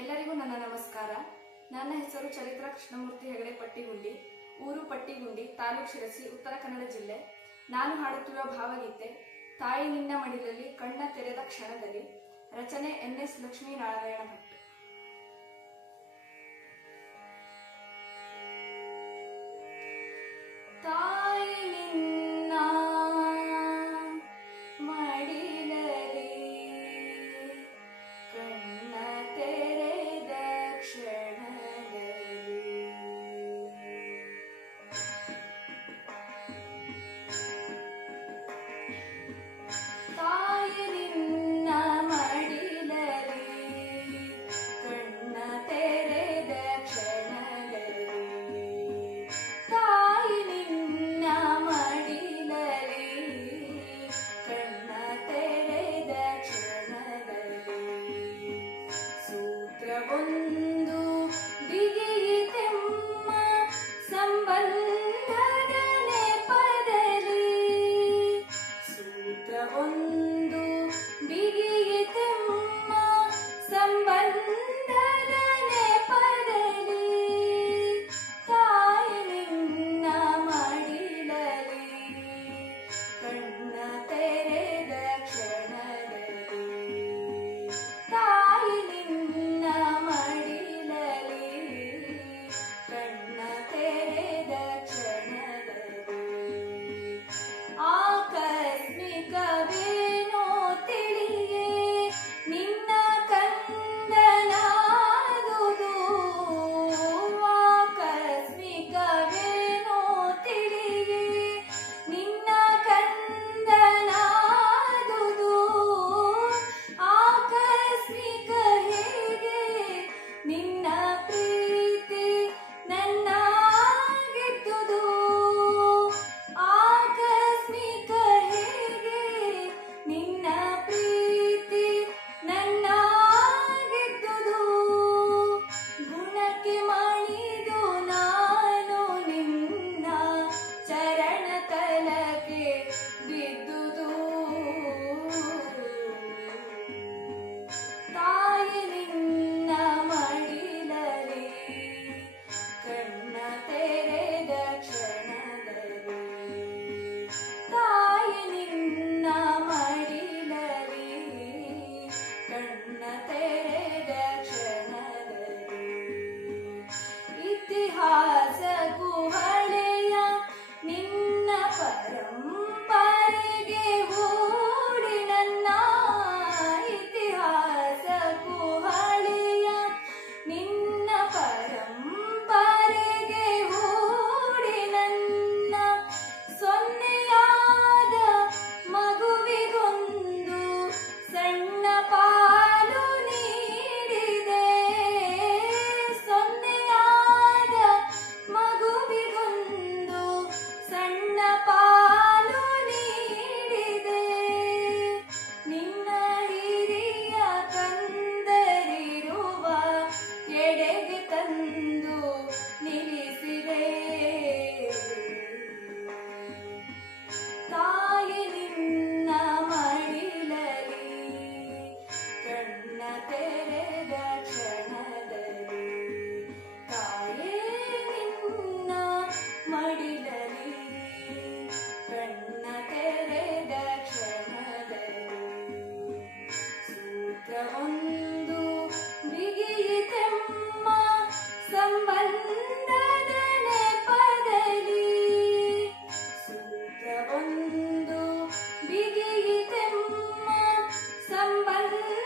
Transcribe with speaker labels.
Speaker 1: ಎಲ್ಲರಿಗೂ ನನ್ನ ನಮಸ್ಕಾರ. ನನ್ನ ಹೆಸರು ಚರಿತ್ರಾ ಕೃಷ್ಣಮೂರ್ತಿ ಹೆಗಡೆ ಪಟ್ಟಿಗುಂಡಿ, ಊರು ಪಟ್ಟಿಗುಂಡಿ, ತಾಲೂಕ್ ಶಿರಸಿ, ಉತ್ತರ ಕನ್ನಡ ಜಿಲ್ಲೆ. ನಾನು ಹಾಡುತ್ತಿರುವ ಭಾವಗೀತೆ, ತಾಯಿ ನಿನ್ನ ಮಡಿಲಲ್ಲಿ, ಕಣ್ಣ ತೆರೆದ ಕ್ಷಣದಲ್ಲಿ, ರಚನೆ ಎನ್ ಎಸ್ ಲಕ್ಷ್ಮೀನಾರಾಯಣ ಭಟ್. ತೆರೆದ ಕ್ಷಣದಲ್ಲಿ ಕಾಯೇ ನಿನ್ನ ಮಡಿಲಲಿ ಕಣ್ಣ ತೆರೆದ ಕ್ಷಣದಲ್ಲಿ ಸೂತ್ರ ಒಂದು ಬಿಗಿಯಿತೆಮ್ಮ ಸಂಬಂಧದ ನೆಪದಲ್ಲಿ ಒಂದು ಬಿಗಿಯಿತೆಮ್ಮ ಸಂಬಂಧ